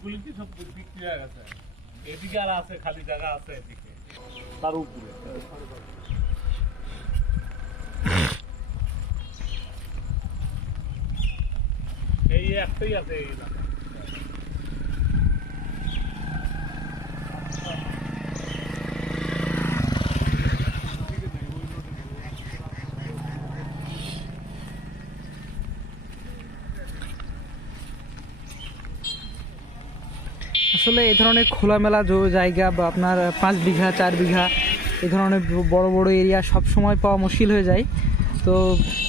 এগুলি কি সব বিক্রি হয়ে গেছে? এদিকে আর আছে, খালি জায়গা আছে এদিকে, তার উপরে। এই একটাই আছে এই এলাকা। আসলে এই ধরনের খোলামেলা জায়গা বা আপনার 5 বিঘা 4 বিঘা এই ধরনের বড় বড় এরিয়া সব সময় পাওয়া মুশকিল হয়ে যায়। তো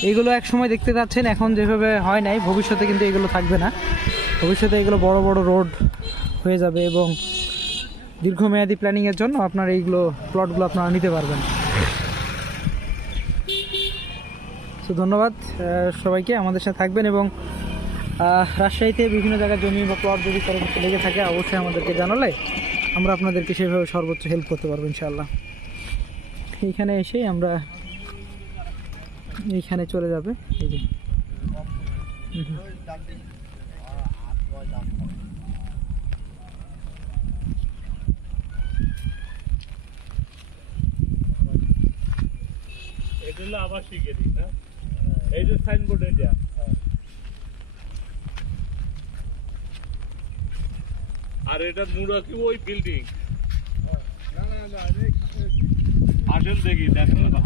এগুলো এক সময় দেখতে পাচ্ছেন এখন যেভাবে হয় নাই, ভবিষ্যতে কিন্তু এগুলো থাকবে না। ভবিষ্যতে এগুলো বড় বড় রোড হয়ে যাবে এবং দীর্ঘমেয়াদী প্ল্যানিংয়ের জন্য আপনার এইগুলো প্লটগুলো আপনারা নিতে পারবেন। তো ধন্যবাদ সবাইকে, আমাদের সাথে থাকবেন এবং রাজশাহীতে বিভিন্ন জায়গায় জমি বা প্লট যদি কারো লেগে থাকে অবশ্যই আমাদেরকে জানালে আমরা আপনাদেরকে সেভাবে সর্বোচ্চ হেল্প করতে পারবো ইনশাআল্লাহ। এইখানে এসে আমরা এইখানে চলে যাবে এই যে এটা হলো আবাসিক এরিয়া না, এই যে সাইনবোর্ড এটা। আর এটা মুড়া কি ওই বিল্ডিং? আসেন দেখি, দেখেন না।